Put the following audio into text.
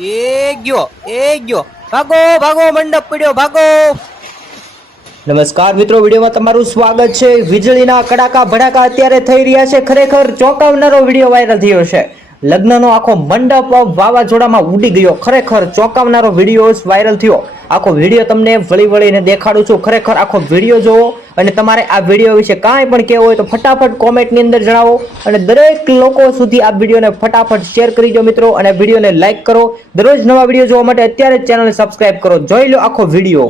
એ ગયો ભાગો ભાગો મંડપ પડ્યો ભાગો. નમસ્કાર મિત્રો, વિડીયોમાં તમારું સ્વાગત છે. વીજળીના કડાકા ભડાકા અત્યારે થઈ રહ્યા છે. ખરેખર ચોંકાવનારો વિડીયો વાયરલ થયો છે. લગ્નનો આખો મંડપ વાવાઝોડામાં ઉડી ગયો. ખરેખર ચોંકાવનારો વિડીયો વાયરલ થયો. આખો વિડીયો તમને વળી વળીને દેખાડું છું. ખરેખર આખો વિડીયો જોવો અને તમારે આ વિડીયો વિશે કાંઈ પણ કહેવું હોય તો ફટાફટ કોમેન્ટની અંદર જણાવો અને દરેક લોકો સુધી આ વિડીયોને ફટાફટ શેર કરી દો મિત્રો, અને વિડીયોને લાઈક કરો. દરરોજ નવા વિડીયો જોવા માટે અત્યારે જ ચેનલને સબસ્ક્રાઇબ કરો. જોઈ લો આખો વિડીયો.